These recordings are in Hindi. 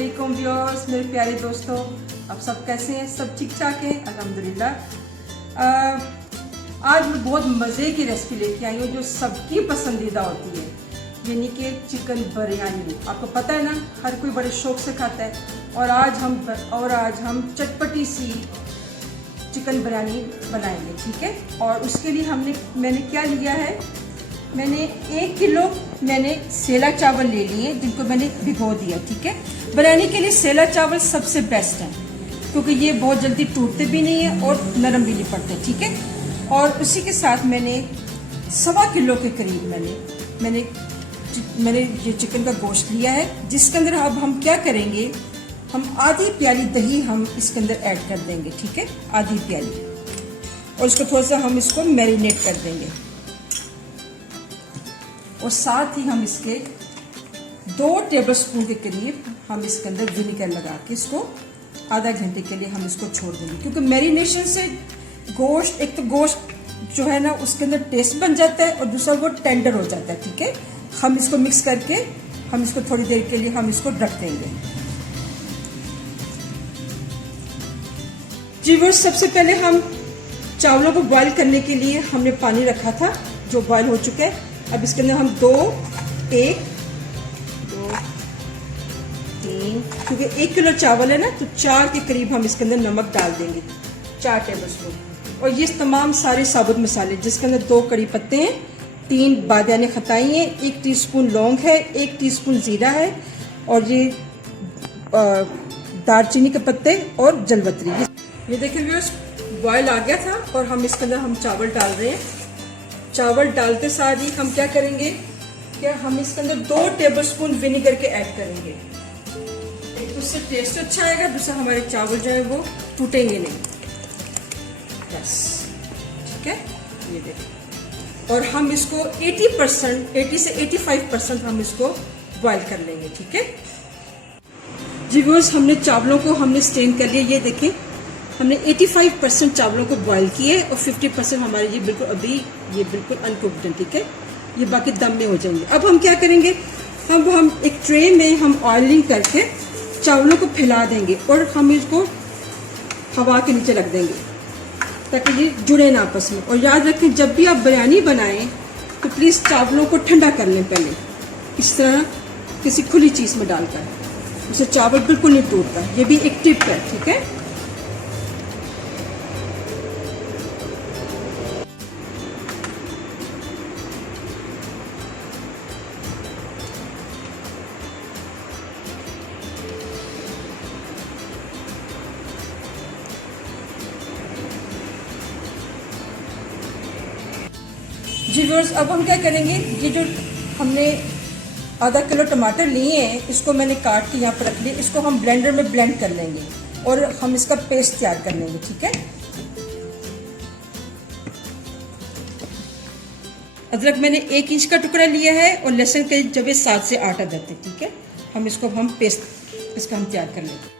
वालेकुम व्यूअर्स, मेरे प्यारे दोस्तों, आप सब कैसे हैं? सब ठीक ठाक हैं अल्हम्दुलिल्लाह। आज मैं बहुत मज़े की रेसिपी लेके आई हूँ जो सबकी पसंदीदा होती है, यानी कि चिकन बिरयानी। आपको पता है ना, हर कोई बड़े शौक से खाता है। और आज हम चटपटी सी चिकन बिरयानी बनाएंगे, ठीक है। और उसके लिए मैंने क्या लिया है, मैंने 1 किलो सेला चावल ले लिए जिनको मैंने भिगो दिया, ठीक है। बिरयानी के लिए सेला चावल सबसे बेस्ट है क्योंकि ये बहुत जल्दी टूटते भी नहीं है और नरम भी नहीं पड़ते, ठीक है। और उसी के साथ मैंने 1.25 किलो के करीब मैंने ये चिकन का गोश्त लिया है, जिसके अंदर अब हम क्या करेंगे, हम आधी प्याली दही हम इसके अंदर ऐड कर देंगे, ठीक है, आधी प्याली। और इसको थोड़ा सा हम इसको मैरिनेट कर देंगे और साथ ही हम इसके 2 टेबलस्पून के करीब हम इसके अंदर विनेगर लगा के इसको आधा घंटे के लिए हम इसको छोड़ देंगे, क्योंकि मैरिनेशन से गोश्त, एक तो गोश्त जो है ना उसके अंदर टेस्ट बन जाता है और दूसरा वो टेंडर हो जाता है, ठीक है। हम इसको मिक्स करके हम इसको थोड़ी देर के लिए हम इसको ढक देंगे। जी वो सबसे पहले हम चावलों को बॉईल करने के लिए हमने पानी रखा था जो बॉईल हो चुका है। अब इसके अंदर हम 1 2 3, क्योंकि 1 किलो चावल है ना तो 4 के करीब हम इसके अंदर नमक डाल देंगे, 4 टेबलस्पून। और ये तमाम सारे साबुत मसाले जिसके अंदर 2 कड़ी पत्ते हैं, 3 बादियाने खताई हैं, 1 टीस्पून लौंग है, 1 टीस्पून जीरा है और ये दालचीनी के पत्ते और जलवतरी। ये देखिए व्यूअर्स, बॉयल आ गया था और हम इसके अंदर हम चावल डाल रहे हैं। चावल डालते सार ही हम क्या करेंगे, क्या हम इसके अंदर 2 टेबलस्पून विनेगर के ऐड करेंगे। एक तो उससे टेस्ट अच्छा आएगा, दूसरा हमारे चावल जो है वो टूटेंगे नहीं, बस, ठीक है। ये देखिए, और हम इसको 80 से 85% हम इसको बॉईल कर लेंगे, ठीक है जी व्यूअर्स। हमने चावलों को हमने स्टेन कर लिया, ये देखें हमने 85% चावलों को बॉईल किए और 50% हमारे ये बिल्कुल अनकुक्ड है, ठीक है। ये बाकी दम में हो जाएंगे। अब हम क्या करेंगे, हम एक ट्रे में हम ऑयलिंग करके चावलों को फैला देंगे और हम इसको हवा के नीचे रख देंगे ताकि ये जुड़े ना आपस में। और याद रखें, जब भी आप बिरयानी बनाएं तो प्लीज़ चावलों को ठंडा कर लें पहले, इस तरह किसी खुली चीज़ में डालकर, उससे चावल बिल्कुल नहीं टूटता। ये भी एक टिप है, ठीक है। जी व्यूअर्स, अब हम क्या करेंगे, ये जो हमने आधा किलो टमाटर लिए हैं इसको मैंने काट के यहाँ पर रख लिया, इसको हम ब्लेंडर में ब्लेंड कर लेंगे और हम इसका पेस्ट तैयार कर लेंगे, ठीक है। अदरक मैंने 1 इंच का टुकड़ा लिया है और लहसुन के जब 7 से 8 अदरक थे, ठीक है। हम इसको पेस्ट इसका हम तैयार कर लेंगे।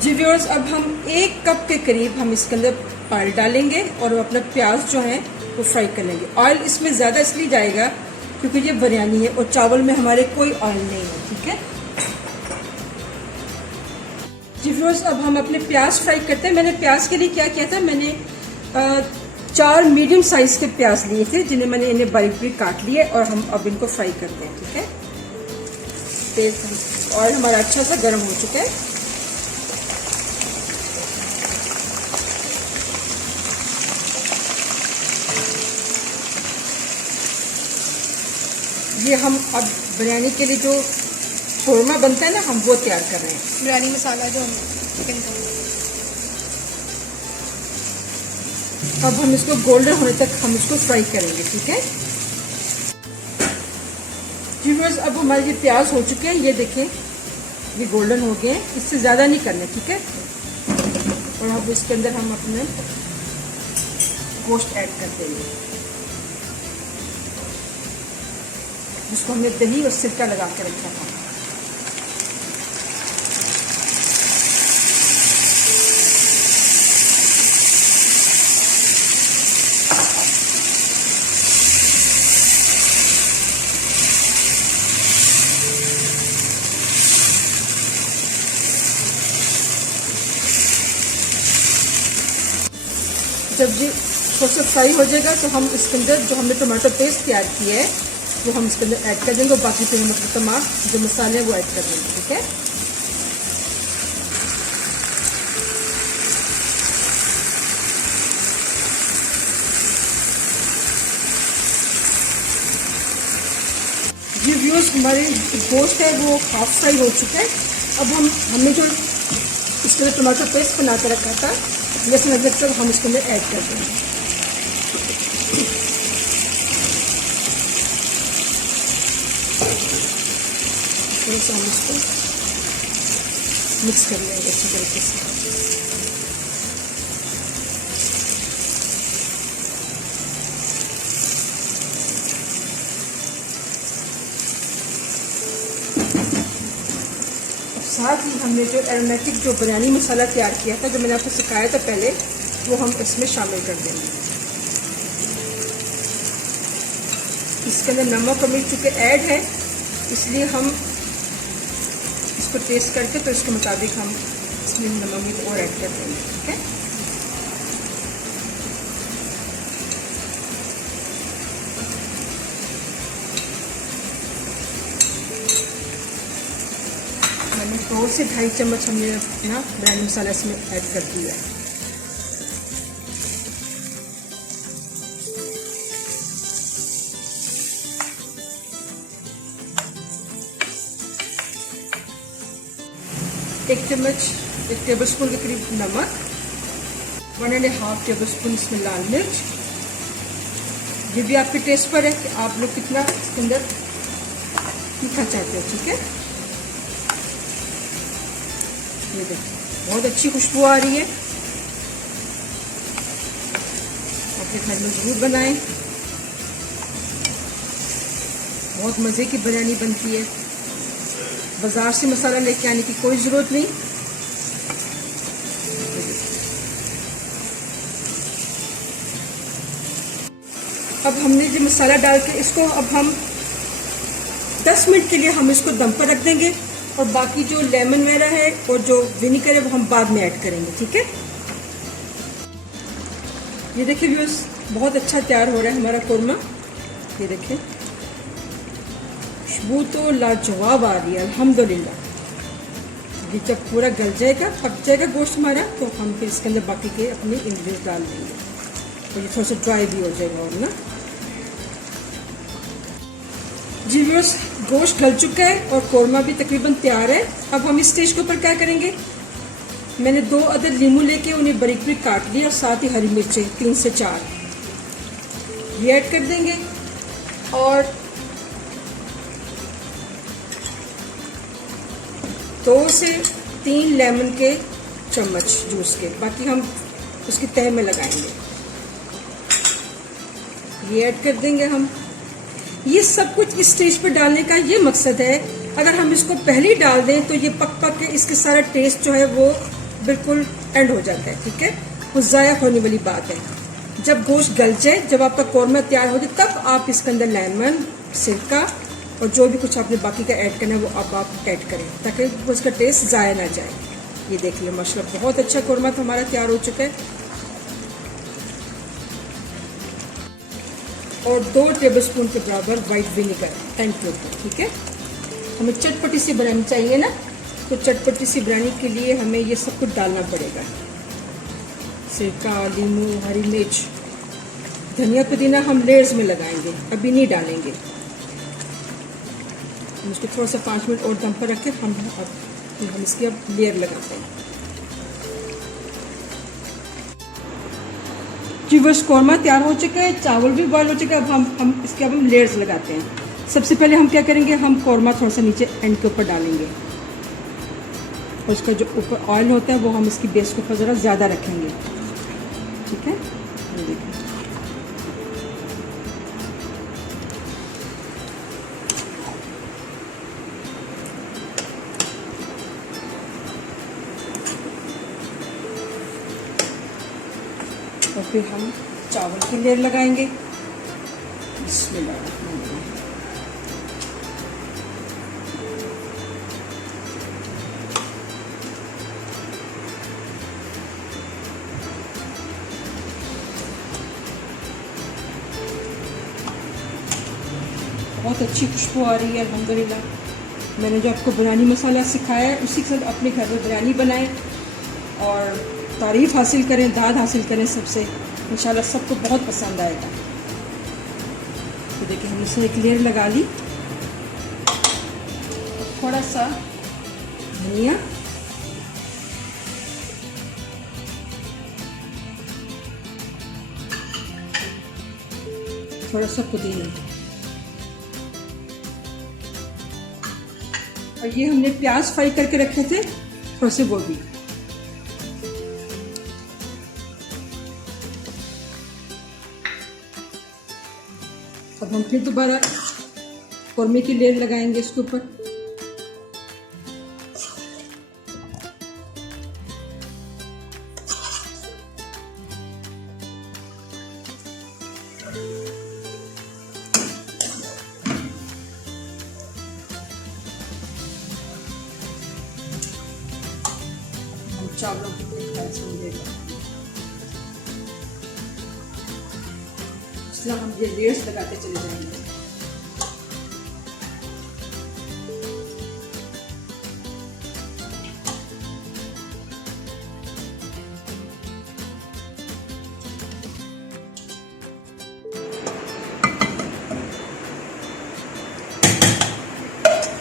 जी व्यूअर्स, अब हम 1 कप के करीब हम इसके अंदर ऑयल डालेंगे और अपना प्याज जो है वो फ्राई कर लेंगे। ऑयल इसमें ज़्यादा इसलिए जाएगा क्योंकि ये बिरयानी है और चावल में हमारे कोई ऑयल नहीं है, ठीक है जी व्यूअर्स। अब हम अपने प्याज फ्राई करते हैं। मैंने प्याज के लिए क्या किया था, मैंने 4 मीडियम साइज के प्याज लिए थे जिन्हें मैंने इन्हें बारीक बारीक काट लिए और हम अब इनको फ्राई करते हैं, ठीक है। तेल ऑयल हमारा अच्छा सा गर्म हो चुका है। ये हम अब बिरयानी के लिए जो शोरमा बनता है ना, हम वो तैयार कर रहे हैं, बिरयानी मसाला जो चिकन का। अब हम इसको गोल्डन होने तक हम इसको फ्राई करेंगे, ठीक है जी व्यूअर्स। अब हमारे ये प्याज हो चुके हैं, ये देखें ये गोल्डन हो गए हैं, इससे ज़्यादा नहीं करना, ठीक है। और अब इसके अंदर हम अपने गोश्त ऐड कर देंगे जिसको हमने दही और सिरका लगा के रखा था। सब्जी थोड़ा सा फ्राई हो जाएगा तो हम इसके अंदर जो हमने टमाटो पेस्ट तैयार किया है वो हम इसके अंदर ऐड कर देंगे और बाकी फिर हम तमाम जो मसाले हैं वो ऐड कर देंगे। ठीक है, जी व्यूअर्स, हमारे गोश्त है वो हाफ फ्राई हो चुका है। अब हमने जो इसके अंदर टमाटो पेस्ट बना कर रखा था लहसुन अदरक का हम इसके अंदर ऐड कर देंगे। थोड़ा सा हम इसको मिक्स कर लेंगे अच्छी तरीके से। साथ ही हमने जो एरोमेटिक जो बिरयानी मसाला तैयार किया था, जो मैंने आपको सिखाया था पहले, वो हम इसमें शामिल कर देंगे। इसके अंदर नमक और मिर्च चूँकि ऐड है इसलिए हम इसको टेस्ट करके तो इसके मुताबिक हम इसमें नमक मिर्च और ऐड कर देंगे। ठीक है, मैंने 2 से 2.5 चम्मच हमने ना बिरयानी मसाला इसमें ऐड कर दिया है। एक टेबल स्पून के करीब नमक, 1.5 टेबल स्पून इसमें लाल मिर्च। ये भी आपके टेस्ट पर है कि आप लोग कितना इसके अंदर तीखा चाहते हो। ठीक है, ये देखिए बहुत अच्छी खुशबू आ रही है। अपने घर में जरूर बनाएं, बहुत मज़े की बिरयानी बनती है। बाजार से मसाला लेके आने की कोई ज़रूरत नहीं। अब हमने जो मसाला डाल के इसको अब हम 10 मिनट के लिए हम इसको दम पर रख देंगे और बाकी जो लेमन वगैरह है और जो विनीगर है वो हम बाद में ऐड करेंगे। ठीक है, ये देखिए व्यूअर्स, बहुत अच्छा तैयार हो रहा है हमारा कोरमा। ये देखिए खुशबू तो लाजवाब आ रही है, अल्हम्दुलिल्लाह। ये जब पूरा गल जाएगा, पक जाएगा गोश्त हमारा, तो हम फिर इसके अंदर बाकी के अपने इंग्रेडिएंट्स डाल देंगे तो ये थोड़ा सा ड्राई भी हो जाएगा। और ना जी व्यूअर्स, गोश्त गल चुका है और कोरमा भी तकरीबन तैयार है। अब हम इस स्टेज के ऊपर क्या करेंगे, मैंने 2 अदद लीमू लेके उन्हें बारीक बारीक काट लिया और साथ ही हरी मिर्चें 3 से 4 ये ऐड कर देंगे और 2 से 3 लेमन के चम्मच जूस के, बाकी हम उसकी तह में लगाएंगे। ये ऐड कर देंगे हम। ये सब कुछ इस स्टेज पर डालने का ये मकसद है, अगर हम इसको पहले ही डाल दें तो ये पक पक के इसके सारा टेस्ट जो है वो बिल्कुल एंड हो जाता है। ठीक है, वो ज़ाया होने वाली बात है। जब गोश्त गल जाए, जब आपका कौरमा तैयार हो जाए, तब आप इसके अंदर लेमन, सिरका और जो भी कुछ आपने बाकी का ऐड करना है वो अब आप ऐड करें ताकि उसका टेस्ट ज़ाया ना जाए। ये देख लो माशाल्लाह बहुत अच्छा कौरमा तो हमारा तैयार हो चुका है। और 2 टेबलस्पून के बराबर वाइट विनेगर एंड टोटल। ठीक है, हमें चटपटी सी बनानी चाहिए ना, तो चटपटी सी बनाने के लिए हमें ये सब कुछ डालना पड़ेगा। सिरका, लीमू, हरी मिर्च, धनिया पुदीना हम लेयर्स में लगाएंगे, अभी नहीं डालेंगे। हम इसको थोड़ा सा 5 मिनट और दम पर रख के हम इसकी अब लेयर लगाते हैं। जी बस कौरमा तैयार हो चुका है, चावल भी बॉयल हो चुका है। अब हम इसके अब हम लेयर्स लगाते हैं। सबसे पहले हम क्या करेंगे, हम कौरमा थोड़ा सा नीचे एंड के ऊपर डालेंगे और उसका जो ऊपर ऑयल होता है वो हम इसकी बेस को ज़रा ज़्यादा रखेंगे। ठीक है, ये देखिए और फिर हम चावल की लेयर लगाएंगे। बिस्मिल्लाह। बहुत अच्छी खुशबू आ रही है अल्हम्दुलिल्लाह। मैंने जो आपको बिरयानी मसाला सिखाया है उसी के साथ अपने घर में बिरयानी बनाएं और तारीफ़ हासिल करें, दाद हासिल करें सबसे, इंशाल्लाह सबको बहुत पसंद आएगा। तो देखिए हमने इसे एक लेयर लगा ली, थोड़ा सा धनिया, थोड़ा सा पुदीना, और ये हमने प्याज फ्राई करके रखे थे, थोड़े से वो भी। अब हम फिर दोबारा कौरमे की लेयर लगाएंगे इसके ऊपर। चावलों की इसलिए हम ये लेयर्स लगाते चले जाएंगे।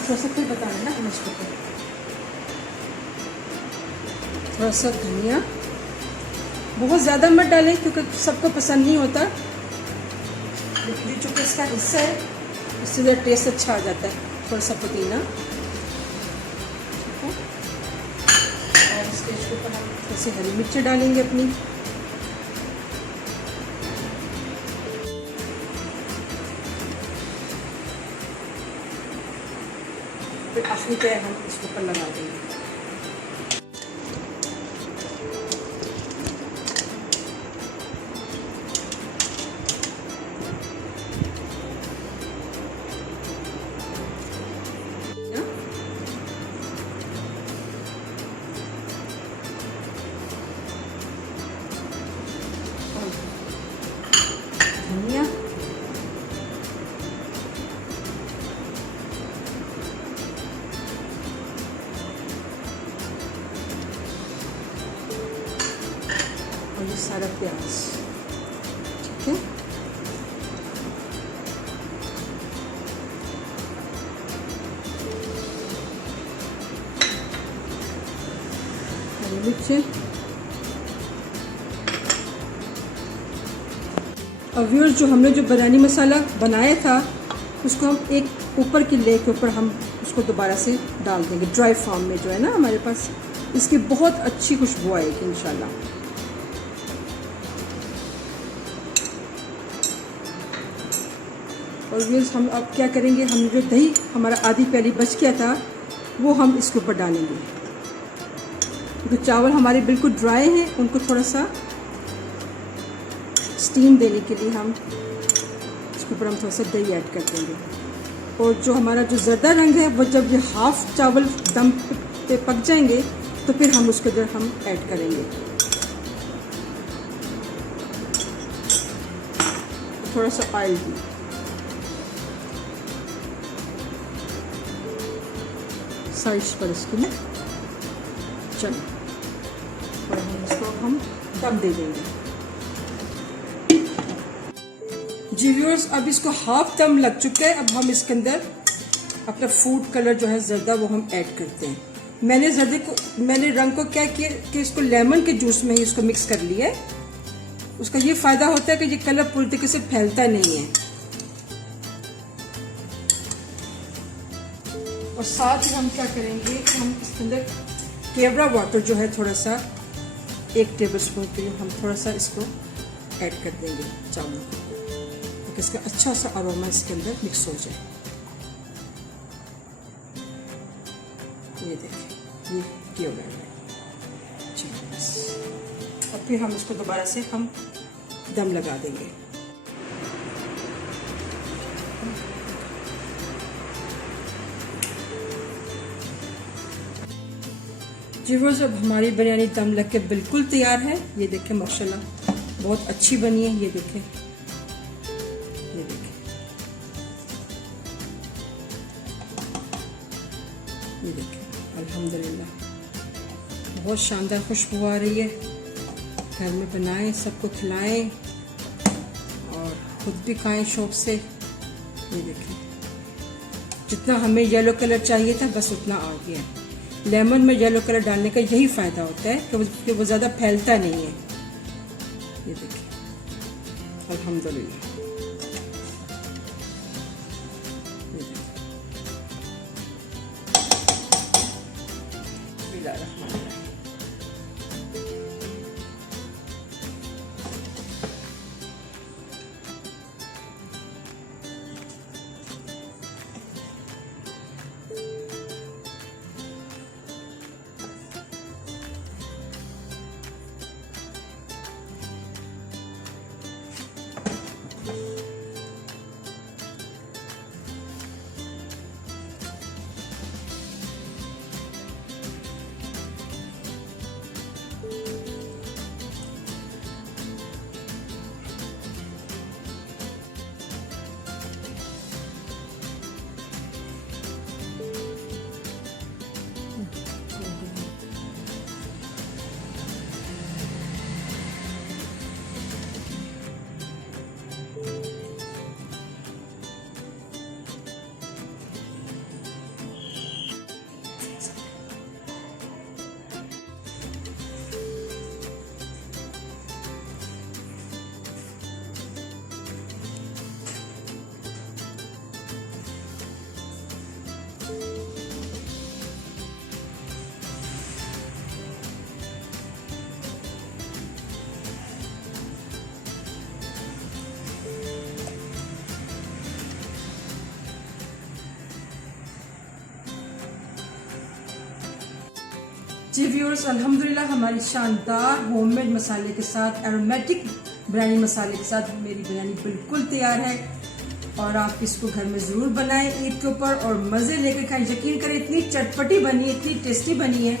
थोड़ा सा फिर बताना ना हम इसको, थोड़ा सा धनिया, बहुत ज़्यादा मत डालें क्योंकि सबको पसंद नहीं होता, लेकिन चूँकि इसका हिस्सा है इससे ज़रा टेस्ट अच्छा आ जाता है। थोड़ा सा पुदीना, और इसके ऊपर हम थोड़ी सी हरी मिर्च डालेंगे अपनी, फिर आखिरी पे हम इसके ऊपर लगा देंगे। धनिया, और ये सारा प्याज, ठीक है। हरी मिर्च, और व्यूअर्स जो हमने जो बिरयानी मसाला बनाया था उसको हम एक ऊपर की लेयर के ऊपर हम उसको दोबारा से डाल देंगे ड्राई फॉर्म में, जो है ना हमारे पास, इसकी बहुत अच्छी खुशबू आएगी इंशाल्लाह। और व्यूअर्स हम अब क्या करेंगे, हम जो दही हमारा आधी प्याली बच गया था वो हम इसके ऊपर डालेंगे, क्योंकि चावल हमारे बिल्कुल ड्राई हैं, उनको थोड़ा सा स्टीम देने के लिए हम इसके ऊपर हम थोड़ा सा दही ऐड कर देंगे। और जो हमारा जो ज़र्दा रंग है वो जब ये हाफ चावल दम पे पक जाएंगे तो फिर हम उसके अंदर हम ऐड करेंगे। थोड़ा सा ऑयल भी, साइज पर इसको ना, चलो, और हम इसको हम दम दे देंगे। जी व्यूअर्स, अब इसको हाफ दम लग चुका है। अब हम इसके अंदर अपना फूड कलर जो है ज़र्दा वो हम ऐड करते हैं। मैंने रंग को क्या किया कि इसको लेमन के जूस में ही इसको मिक्स कर लिया है। उसका ये फ़ायदा होता है कि ये कलर पूरी तरीके से फैलता नहीं है। और साथ ही हम क्या करेंगे कि हम इसके अंदर केवड़ा वाटर जो है थोड़ा सा 1 टेबलस्पून के लिए हम थोड़ा सा इसको ऐड कर देंगे चावलों को, ताकि इसका अच्छा सा अरोमा इसके अंदर मिक्स हो जाए। ये देखिए, ये केवड़ा है। चलो बस, अब फिर हम इसको दोबारा से हम दम लगा देंगे। जी वो जब हमारी बिरयानी दम लग के बिल्कुल तैयार है। ये देखें माशाल्लाह बहुत अच्छी बनी है। ये देखें, ये देखें, ये देखिए अल्हम्दुलिल्लाह बहुत शानदार खुशबू आ रही है। घर में बनाएं, सबको खिलाएं और खुद भी खाएं शौक से। ये देखिए जितना हमें येलो कलर चाहिए था बस उतना आ गया। लेमन में येलो कलर डालने का यही फायदा होता है कि वो ज़्यादा फैलता नहीं है। ये देखिए अल्हम्दुलिल्लाह। जी व्यूअर्स अल्हम्दुलिल्लाह हमारी शानदार होममेड मसाले के साथ एरोमेटिक बिरयानी मसाले के साथ मेरी बिरयानी बिल्कुल तैयार है। और आप इसको घर में ज़रूर बनाएं ईद के ऊपर और मज़े लेकर खाएं। यकीन करें इतनी चटपटी बनी है, इतनी टेस्टी बनी है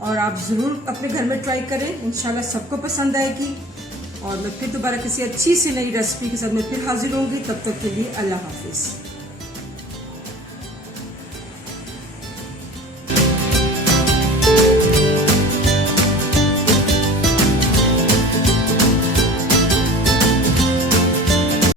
और आप ज़रूर अपने घर में ट्राई करें। इंशाल्लाह सबको पसंद आएगी। और मैं फिर दोबारा किसी अच्छी सी नई रेसिपी के साथ मैं फिर हाजिर होंगी। तब तक के लिए अल्लाह हाफिज़।